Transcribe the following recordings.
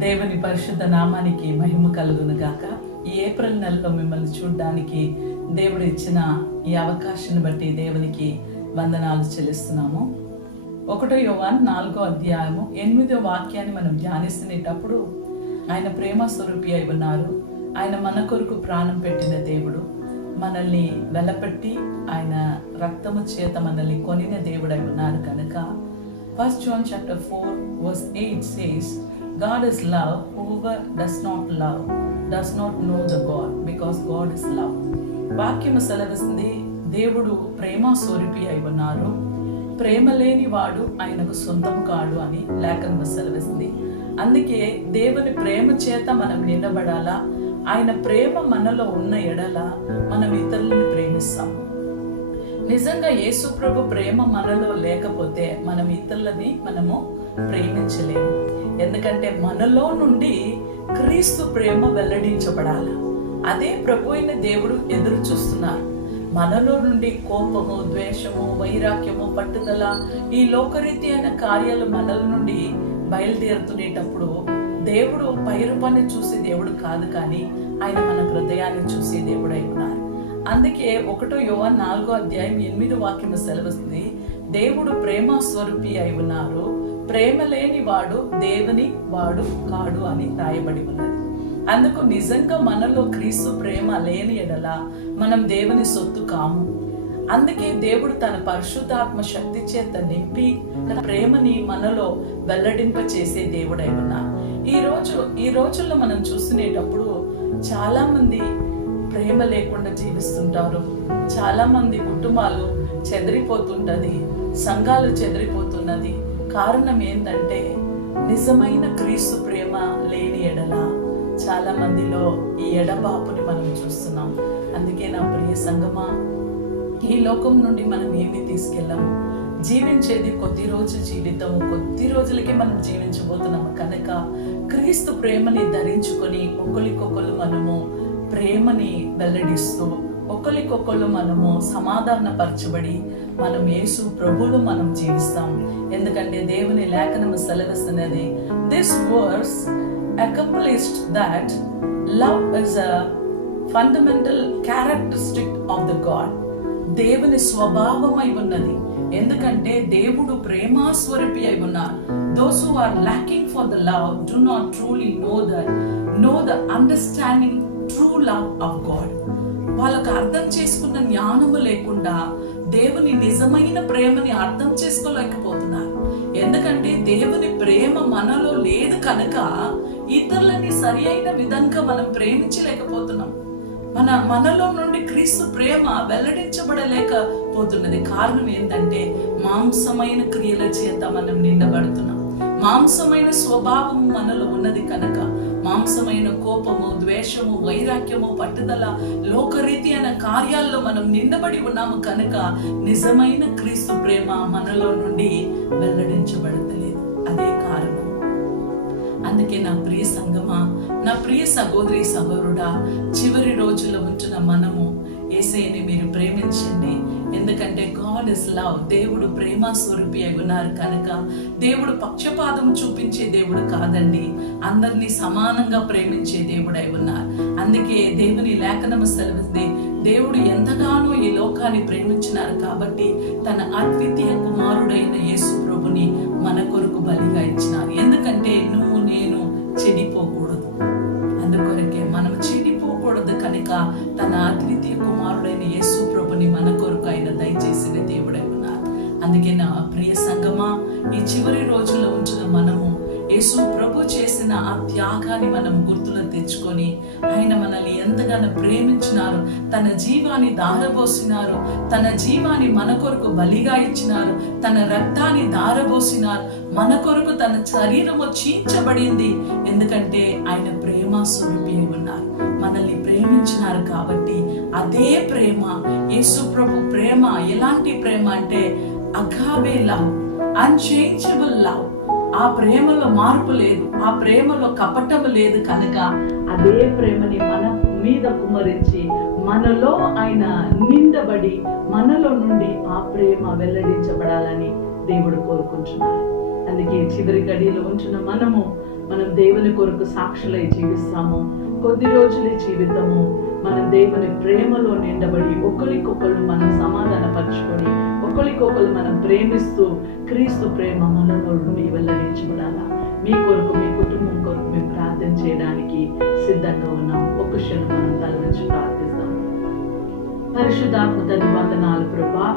దేవుని పరిశుద్ధ నామానికి మహిమ కలుగును గాక. ఈ ఏప్రిల్ నెలలో మిమ్మల్ని చూడడానికి దేవుడు ఇచ్చిన ఈ అవకాశాన్ని బట్టి దేవునికి వందనాలు చెల్లిస్తున్నాము. 1 యోహాను 4:8 వాక్యాన్ని మనం ధ్యానిస్తునేటప్పుడు, ఆయన ప్రేమ స్వరూపి అయి ఉన్నారు. ఆయన మన కొరకు ప్రాణం పెట్టిన దేవుడు. మనల్ని వెలపెట్టి ఆయన రక్తము చేత మనల్ని కొనిన దేవుడై ఉన్నారు కనుక 1 John chapter 4:8 says, God is love. Whoever does not love does not know the God, because God is love. వాక్యము సెలవిస్తుంది, దేవుడు ప్రేమ స్వరూపి అయి ఉన్నారు. ప్రేమ లేని వాడు ఆయనకు సొంతం కాడు అని లేఖనము సెలవిస్తుంది. అందుకే దేవుని ప్రేమ చేత మనం నిలబడాలా. ఆయన ప్రేమ మనలో ఉన్న ఎడల మనం ఇతరులను ప్రేమిస్తాము. నిజంగా యేసు ప్రభు ప్రేమ మనలో లేకపోతే మనం ఇతరులని మనము ప్రేమించలేము. ఎందుకంటే మనలో నుండి క్రీస్తు ప్రేమ వెల్లడించబడాలి. అదే ప్రభు అయిన దేవుడు ఎదురు చూస్తున్నారు. మనలో నుండి కోపము, ద్వేషము, వైరాగ్యము, పట్టుదల, ఈ లోకరీతి అయిన కార్యాలు మనల నుండి బయలుదేరుతునేటప్పుడు దేవుడు పైరూపాన్ని చూసి దేవుడు కాదు, కానీ ఆయన మన హృదయాన్ని చూసి దేవుడు అయి ఉన్నారు. అందుకే 1 యోహాను 4:8 వాక్యము సెలవుస్తుంది, దేవుడు ప్రేమ స్వరూపి అయి ఉన్నారు. ప్రేమ లేని వాడు దేవుని వాడు కాడు అని రాయబడి ఉన్నది. అందుకు నిజంగా మనలో క్రీస్తు ప్రేమ లేని ఎడల మనం దేవుని సొత్తు కాము. అందుకే దేవుడు తన పరిశుద్ధాత్మ శక్తి చేత నింపి తన ప్రేమని మనలో వెల్లడింప చేసే దేవుడై ఉన్నారు. ఈ రోజుల్లో మనం చూసినేటప్పుడు చాలా మంది ప్రేమ లేకుండా జీవిస్తుంటారు. చాలా మంది కుటుంబాలు చెదిరిపోతుంటది, సంఘాలు చెదిరిపోతున్నది. కారణం ఏంటంటే నిజమైన క్రీస్తు ప్రేమ లేని ఎడల చాలా మందిలో ఈ ఎడబాపుని మనం చూస్తున్నాం. అందుకే నా ప్రియ సంగమా, ఈ లోకం నుండి మనం ఏమి తీసుకెళ్ళాము. జీవించేది కొద్ది రోజు జీవితము, కొద్ది రోజులకి మనం జీవించబోతున్నాము కనుక క్రీస్తు ప్రేమని ధరించుకొని ఒకరికొకరు మనము ప్రేమని వెల్లడిస్తూ ఒకరికొకరు మనము సమాధానపరచబడి మనం యేసు ప్రభువులో మనం జీవిస్తాం. ఎందుకంటే దేవుని లేఖనము సెలవిస్తున్నది, this verse accomplished that love is a fundamental characteristic of the God. దేవుని స్వభావమై ఉన్నది. ఎందుకంటే దేవుడు ప్రేమ స్వరూపి అయి ఉన్నారు. Those who are lacking for the love do not truly know the understanding true love of God. వాళ్ళకు అర్థం చేసుకున్న జ్ఞానము లేకుండా దేవుని నిజమైన ప్రేమని అర్థం చేసుకోలేకపోతున్నారు. ఎందుకంటే దేవుని ప్రేమ మనలో లేదు కనుక ఇతరులని సరి అయిన విధంగా మనం ప్రేమించలేకపోతున్నాం. మనలో నుండి క్రీస్తు ప్రేమ వెల్లడించబడలేకపోతున్నది. కారణం ఏంటంటే మాంసమైన క్రియల చేత మనం నిండబడుతున్నాం. మాంసమైన స్వభావము మనలో ఉన్నది కనుక మాంసమైన కోపము, ద్వేషము, వైరాగ్యము, పట్టుదల, లోకరీతి అయిన కార్యాల్లో మనం నిండబడి ఉన్నాము కనుక నిజమైన క్రీస్తు ప్రేమ మనలో నుండి వెల్లడించబడతలేదు. అదే కారణం. అందుకే నా ప్రియ సంగమా, నా ప్రియ సహోదరి సహోదరుడా, చివరి రోజుల్లో ఉంటున్న మనము యేసయ్యని మీరు ప్రేమించండి. ఎందుకంటే గాడ్ ఇస్ లవ్. దేవుడు ప్రేమ స్వరూపి అయి ఉన్నారు కనుక దేవుడు పక్షపాతం చూపించే దేవుడు కాదండి, అందరినీ సమానంగా ప్రేమించే దేవుడు అయి ఉన్నారు. అందుకే దేవుని లేఖనము సెలవుతుంది, దేవుడు ఎంతగానో ఈ లోకాన్ని ప్రేమించినారు కాబట్టి తన అద్వితీయ కుమారుడైన యేసు ప్రభుని మన కొరకు బలిగా ఇచ్చినారు. ఎందుకంటే నువ్వు నేను చెడిపోకూడదు. అందుకొరకే మనం చెడిపోకూడదు కనుక తన అద్వితీయ కుమారుడైన యేసు ప్రభుని మన కొరకు ఆయన దయచేసిన దేవుడై ఉన్నారు. అందుకే నా ప్రియ సంగమా, ఈ చివరి రోజుల్లో ఉంచిన మనము యేసు ప్రభు చేసిన ఆ త్యాగాన్ని మనం గుర్తులో తెచ్చుకొని ఆయన మనల్ని ఎంతగానో ప్రేమించినారు, తన జీవాన్ని దారబోసినారు, తన జీవాన్ని మన కొరకు బలిగా ఇచ్చినారు, తన రక్తాన్ని దారబోసినారు, మన కొరకు తన శరీరము చీల్చబడింది. ఎందుకంటే ఆయన ప్రేమ స్వరూపి ఉన్నారు, మనల్ని ప్రేమించినారు. కాబట్టి అదే ప్రేమ యేసు ప్రభు ప్రేమ ఎలాంటి ప్రేమ అంటే అగావే లవ్, అన్చేంజబుల్ లవ్. ఆ ప్రేమలో మార్పు లేదు, ఆ ప్రేమలో కపటము లేదు కనుక అదే ప్రేమని మన మీద కుమరించి మనలో ఆయన నిండబడి మనలో నుండి ఆ ప్రేమ వెల్లడించబడాలని దేవుడు కోరుకుంటున్నారు. అందుకే చివరి గడిలో ఉంటున్న మనము మనం దేవుని కొరకు సాక్షులై జీవిస్తాము. కొద్ది రోజులే జీవితము. మనం దేవుని ప్రేమలో నిండబడి ఒకరికొకరు మనం సమాధానపరచుకొని ఒకరికొకరు మనం ప్రేమిస్తూ క్రీస్తు ప్రేమ మనలో నుండి వెల్లడించబడాలా. మీ కొరకు, మీ కుటుంబం కొరకు మేము ప్రార్థన చేయడానికి సిద్ధంగా ఉన్నాం. ఒక క్షణం మనం తలవంచి ప్రార్థిస్తాం. పరిశుద్ధాత్మ తండ్రి వందనాలు ప్రభా.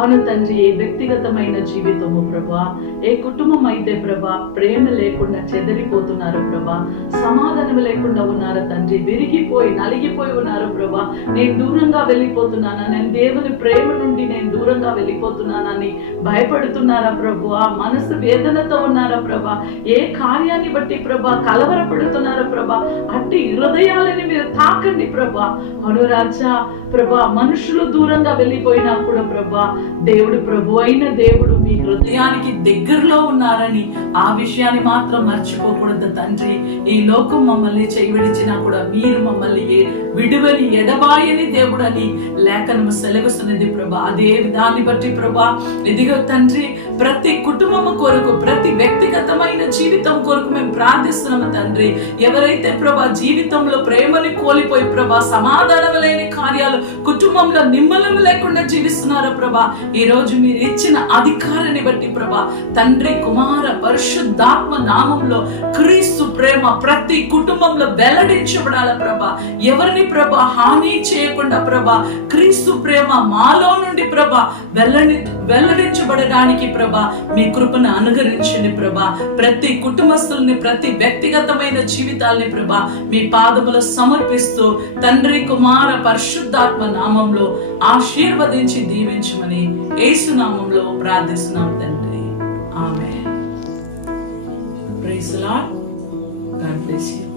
అవును తండ్రి, ఏ వ్యక్తిగతమైన జీవితము ప్రభా, ఏ కుటుంబం అయితే ప్రభా ప్రేమ లేకుండా చెదరిపోతున్నారు ప్రభా, సమాధానం లేకుండా ఉన్నారు తండ్రి, విరిగిపోయి నలిగిపోయి ఉన్నారు ప్రభా. నేను దూరంగా వెళ్ళిపోతున్నానా, నేను దేవుని ప్రేమ నుండి నేను దూరంగా వెళ్ళిపోతున్నానని భయపడుతున్నారా ప్రభా, మనసు వేదనతో ఉన్నారా ప్రభా, ఏ కార్యాన్ని బట్టి ప్రభా కలవరపడుతున్నారా ప్రభా, అట్టి హృదయాలని మీరు తాకండి ప్రభా. అవును రాజా ప్రభా, మనుషులు దూరంగా వెళ్ళిపోయినా కూడా ప్రభా, దేవుడు ప్రభు అయిన దేవుడు మీ హృదయానికి దగ్గరలో ఉన్నారని ఆ విషయాన్ని మాత్రం మర్చిపోకూడదు తండ్రి. ఈ లోకం మమ్మల్ని చేయవిడిచినా కూడా మీరు మమ్మల్ని విడువని ఎడబాయని దేవుడు అని లేఖనం సెలవుస్తున్నది ప్రభా. అదే విధాన్ని బట్టి ప్రభా ఇదిగో తండ్రి, ప్రతి కుటుంబం కొరకు, ప్రతి వ్యక్తిగతమైన జీవితం కొరకు మేము ప్రార్థిస్తున్నాము తండ్రి. ఎవరైతే ప్రభా జీవితంలో ప్రేమని కోల్పోయి ప్రభా సమాధానం లేని కార్యాలు, కుటుంబంలో నిమ్మలం లేకుండా జీవిస్తున్నారో ప్రభా, ఈ రోజు మీరు ఇచ్చిన అధికారాన్ని బట్టి ప్రభా తండ్రి, కుమార, పరిశుద్ధాత్మ నామంలో క్రీస్తు ప్రేమ ప్రతి కుటుంబంలో వెల్లడించబడాల ప్రభా. ఎవరిని ప్రభా హాని చేయకుండా ప్రభా క్రీస్తు ప్రేమ మాలో నుండి ప్రభా వెల్లడించబడడానికి ప్రభా మీ కృపను అనుగ్రహించండి ప్రభా. ప్రతి కుటుంబస్తుల్ని, ప్రతి వ్యక్తిగతమైన జీవితాల్ని ప్రభా మీ పాదములో సమర్పిస్తూ తండ్రి, కుమార, పరిశుద్ధాత్మ నామంలో ఆశీర్వదించి దీవించమని యేసు నామంలో ప్రార్థిస్తున్నాం తండ్రి. ఆమేన్. Praise the Lord. God bless you.